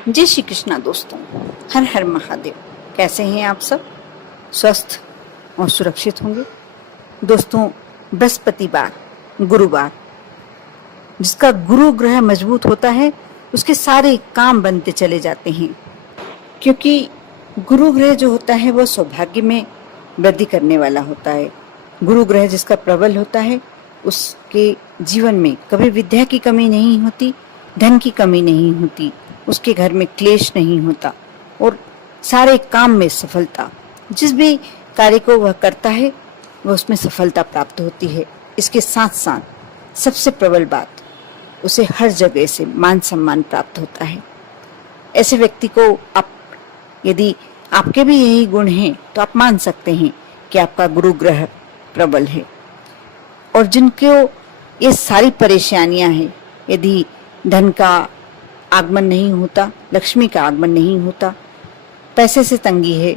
जय श्री कृष्णा दोस्तों, हर हर महादेव। कैसे हैं आप सब? स्वस्थ और सुरक्षित होंगे। दोस्तों, बृहस्पतिवार, गुरुवार, जिसका गुरु ग्रह मजबूत होता है उसके सारे काम बनते चले जाते हैं, क्योंकि गुरु ग्रह जो होता है वो सौभाग्य में वृद्धि करने वाला होता है। गुरु ग्रह जिसका प्रबल होता है उसके जीवन में कभी विद्या की कमी नहीं होती, धन की कमी नहीं होती, उसके घर में क्लेश नहीं होता और सारे काम में सफलता, जिस भी कार्य को वह करता है वह उसमें सफलता प्राप्त होती है। इसके साथ साथ सबसे प्रबल बात, उसे हर जगह से मान सम्मान प्राप्त होता है। ऐसे व्यक्ति को आप, यदि आपके भी यही गुण हैं तो आप मान सकते हैं कि आपका गुरु ग्रह प्रबल है। और जिनको ये सारी परेशानियां हैं, यदि धन का आगमन नहीं होता, लक्ष्मी का आगमन नहीं होता, पैसे से तंगी है,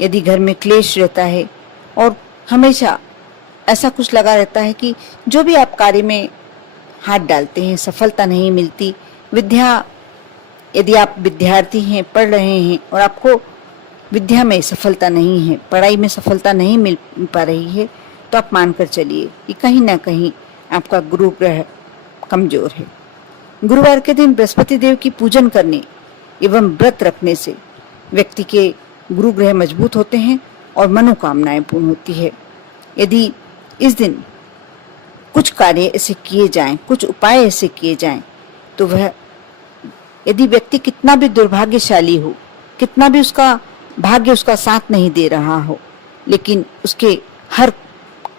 यदि घर में क्लेश रहता है और हमेशा ऐसा कुछ लगा रहता है कि जो भी आप कार्य में हाथ डालते हैं सफलता नहीं मिलती, यदि आप विद्यार्थी हैं, पढ़ रहे हैं और आपको विद्या में सफलता नहीं है, पढ़ाई में सफलता नहीं मिल पा रही है, तो आप मानकर चलिए कि कहीं ना कहीं आपका गुरु ग्रह कमजोर है। गुरुवार के दिन बृहस्पति देव की पूजन करने एवं व्रत रखने से व्यक्ति के गुरु ग्रह मजबूत होते हैं और मनोकामनाएं पूर्ण होती है। यदि इस दिन कुछ कार्य ऐसे किए जाएं, कुछ उपाय ऐसे किए जाएं, तो वह, यदि व्यक्ति कितना भी दुर्भाग्यशाली हो, कितना भी उसका भाग्य उसका साथ नहीं दे रहा हो, लेकिन उसके हर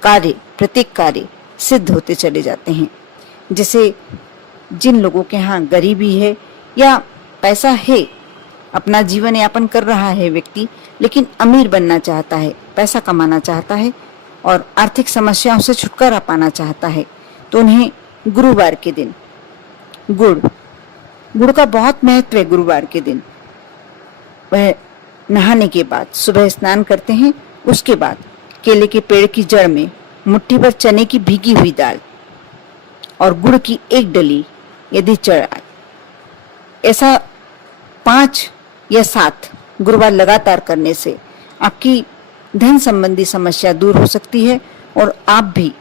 कार्य, प्रत्येक कार्य सिद्ध होते चले जाते हैं। जैसे जिन लोगों के यहाँ गरीबी है या पैसा है, अपना जीवन यापन कर रहा है व्यक्ति, लेकिन अमीर बनना चाहता है, पैसा कमाना चाहता है और आर्थिक समस्याओं से छुटकारा पाना चाहता है, तो उन्हें गुरुवार के दिन गुड़ का बहुत महत्व है। गुरुवार के दिन वह नहाने के बाद सुबह स्नान करते हैं, उसके बाद केले के पेड़ की जड़ में मुट्ठी भर चने की भीगी हुई दाल और गुड़ की एक डली यदि चढ़ाए, ऐसा 5 या 7 गुरुवार लगातार करने से आपकी धन संबंधी समस्या दूर हो सकती है और आप भी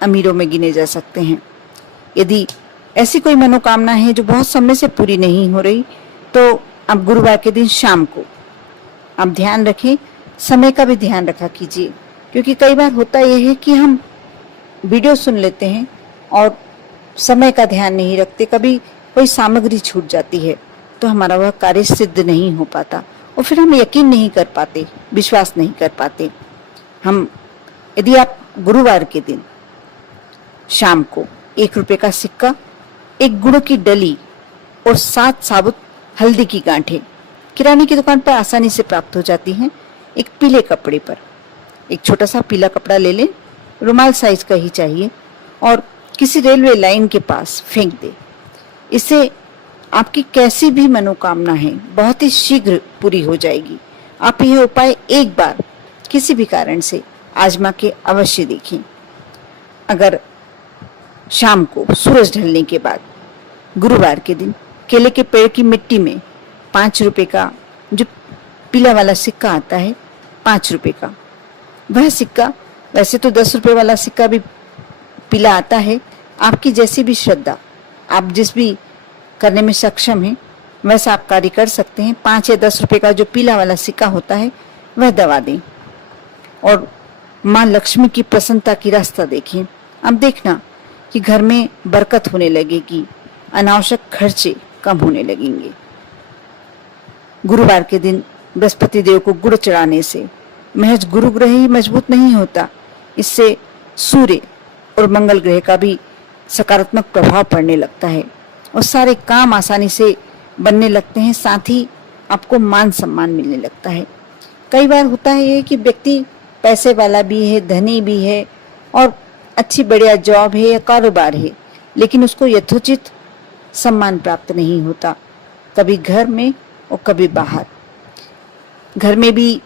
अमीरों में गिने जा सकते हैं। यदि ऐसी कोई मनोकामना है जो बहुत समय से पूरी नहीं हो रही, तो आप गुरुवार के दिन शाम को आप ध्यान रखें, समय का भी ध्यान रखा कीजिए, क्योंकि कई बार होता यह है कि हम वीडियो सुन लेते हैं और समय का ध्यान नहीं रखते, कभी कोई सामग्री छूट जाती है तो हमारा वह कार्य सिद्ध नहीं हो पाता और फिर हम यकीन नहीं कर पाते, विश्वास नहीं कर पाते। यदि आप गुरुवार के दिन शाम को 1 रुपए का सिक्का, 1 गुड़ की डली और 7 साबुत हल्दी की गांठें किराने की दुकान पर आसानी से प्राप्त हो जाती हैं, एक पीले कपड़े पर, एक छोटा सा पीला कपड़ा ले लें, रुमाल साइज का ही चाहिए, और किसी रेलवे लाइन के पास फेंक दे। इससे आपकी कैसी भी मनोकामना है बहुत ही शीघ्र पूरी हो जाएगी। आप यह उपाय एक बार किसी भी कारण से आजमा के अवश्य देखें। अगर शाम को सूरज ढलने के बाद गुरुवार के दिन केले के पेड़ की मिट्टी में 5 रुपए का जो पीला वाला सिक्का आता है, 5 रुपए का, वह सिक्का, वैसे तो 10 रुपए वाला सिक्का भी पीला आता है, आपकी जैसी भी श्रद्धा, आप जिस भी करने में सक्षम हैं वैसा आप कार्य कर सकते हैं। 5 या 10 रुपए का जो पीला वाला सिक्का होता है वह दबा दें और माँ लक्ष्मी की प्रसन्नता की रास्ता देखें। अब देखना कि घर में बरकत होने लगेगी, अनावश्यक खर्चे कम होने लगेंगे। गुरुवार के दिन बृहस्पति देव को गुड़ चढ़ाने से महज गुरु ग्रह ही मजबूत नहीं होता, इससे सूर्य और मंगल ग्रह का भी सकारात्मक प्रभाव पड़ने लगता है और सारे काम आसानी से बनने लगते हैं, साथ ही आपको मान सम्मान मिलने लगता है। कई बार होता है कि व्यक्ति पैसे वाला भी है, धनी भी है और अच्छी बढ़िया जॉब है या कारोबार है, लेकिन उसको यथोचित सम्मान प्राप्त नहीं होता, कभी घर में और कभी बाहर। घर में भी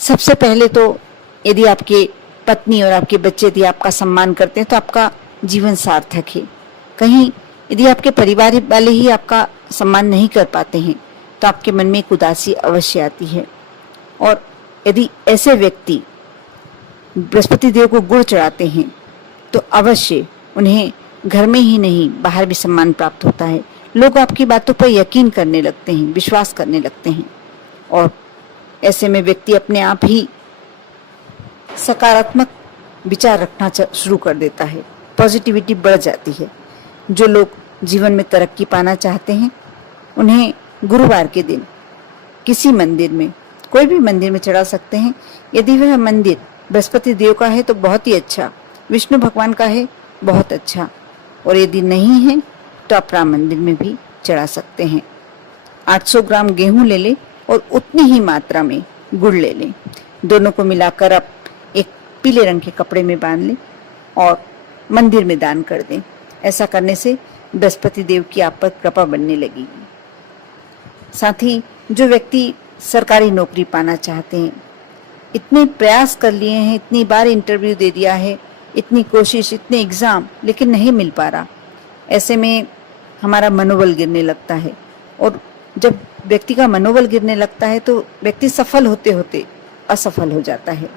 सबसे पहले तो यदि आपके पत्नी और आपके बच्चे यदि आपका सम्मान करते हैं तो आपका जीवन सार्थक है। कहीं यदि आपके परिवार वाले ही आपका सम्मान नहीं कर पाते हैं तो आपके मन में एक उदासी अवश्य आती है। और यदि ऐसे व्यक्ति बृहस्पति देव को गुड़ चढ़ाते हैं तो अवश्य उन्हें घर में ही नहीं बाहर भी सम्मान प्राप्त होता है। लोग आपकी बातों पर यकीन करने लगते हैं, विश्वास करने लगते हैं, और ऐसे में व्यक्ति अपने आप ही सकारात्मक विचार रखना शुरू कर देता है, पॉजिटिविटी बढ़ जाती है। जो लोग जीवन में तरक्की पाना चाहते हैं उन्हें गुरुवार के दिन किसी मंदिर में, कोई भी मंदिर में चढ़ा सकते हैं। यदि वह मंदिर बृहस्पति देव का है तो बहुत ही अच्छा, विष्णु भगवान का है बहुत अच्छा, और यदि नहीं है तो आप राम मंदिर में भी चढ़ा सकते हैं। 800 ग्राम गेहूं ले लें और उतनी ही मात्रा में गुड़ ले लें। दोनों को मिलाकर आप एक पीले रंग के कपड़े में बांध लें और मंदिर में दान कर दें। ऐसा करने से बृहस्पति देव की आप पर कृपा बनने लगेगी। साथ ही जो व्यक्ति सरकारी नौकरी पाना चाहते हैं, इतने प्रयास कर लिए हैं, इतनी बार इंटरव्यू दे दिया है, इतनी कोशिश, इतने एग्जाम, लेकिन नहीं मिल पा रहा। ऐसे में हमारा मनोबल गिरने लगता है, और जब व्यक्ति का मनोबल गिरने लगता है तो व्यक्ति सफल होते होते असफल हो जाता है।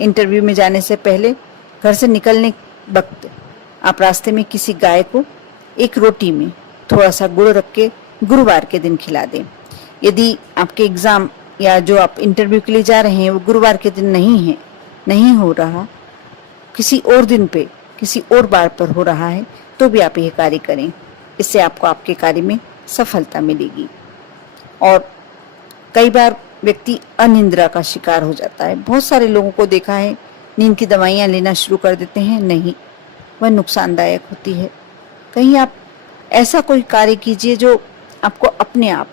इंटरव्यू में जाने से पहले घर से निकलने वक्त आप रास्ते में किसी गाय को एक रोटी में थोड़ा सा गुड़ रख के गुरुवार के दिन खिला दें। यदि आपके एग्जाम या जो आप इंटरव्यू के लिए जा रहे हैं वो गुरुवार के दिन नहीं हो रहा, किसी और दिन पे, किसी और बार पर हो रहा है, तो भी आप यह कार्य करें। इससे आपको आपके कार्य में सफलता मिलेगी। और कई बार व्यक्ति अनिद्रा का शिकार हो जाता है। बहुत सारे लोगों को देखा है, नींद की दवाइयाँ लेना शुरू कर देते हैं, नहीं, वह नुकसानदायक होती है। कहीं आप ऐसा कोई कार्य कीजिए जो आपको अपने आप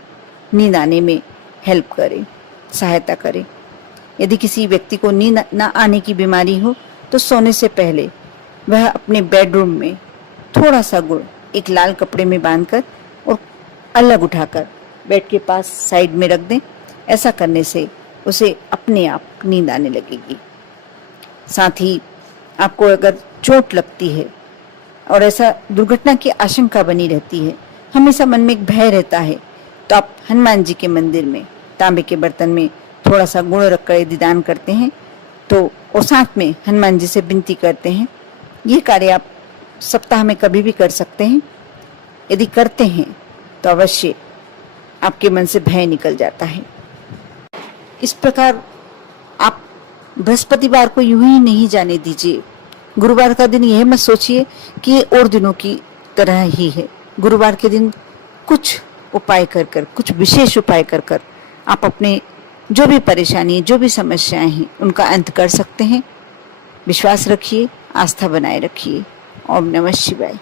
नींद आने में हेल्प करे, सहायता करे। यदि किसी व्यक्ति को नींद न आने की बीमारी हो तो सोने से पहले वह अपने बेडरूम में थोड़ा सा गुड़ एक लाल कपड़े में बांधकर और अलग उठाकर बेड के पास साइड में रख दें। ऐसा करने से उसे अपने आप नींद आने लगेगी। साथ ही आपको अगर चोट लगती है और ऐसा दुर्घटना की आशंका बनी रहती है, हमेशा मन में एक भय रहता है, तो आप हनुमान जी के मंदिर में तांबे के बर्तन में थोड़ा सा गुड़ रखकर यदि दान करते हैं तो, और साथ में हनुमान जी से विनती करते हैं। ये कार्य आप सप्ताह में कभी भी कर सकते हैं। यदि करते हैं तो अवश्य आपके मन से भय निकल जाता है। इस प्रकार आप बृहस्पतिवार को यूं ही नहीं जाने दीजिए। गुरुवार का दिन यह मत सोचिए कि ये और दिनों की तरह ही है। गुरुवार के दिन कुछ उपाय कर कर, कुछ विशेष उपाय कर कर आप अपने जो भी परेशानी, जो भी समस्याएं हैं, उनका अंत कर सकते हैं। विश्वास रखिए, आस्था बनाए रखिए। ओम नमः शिवाय।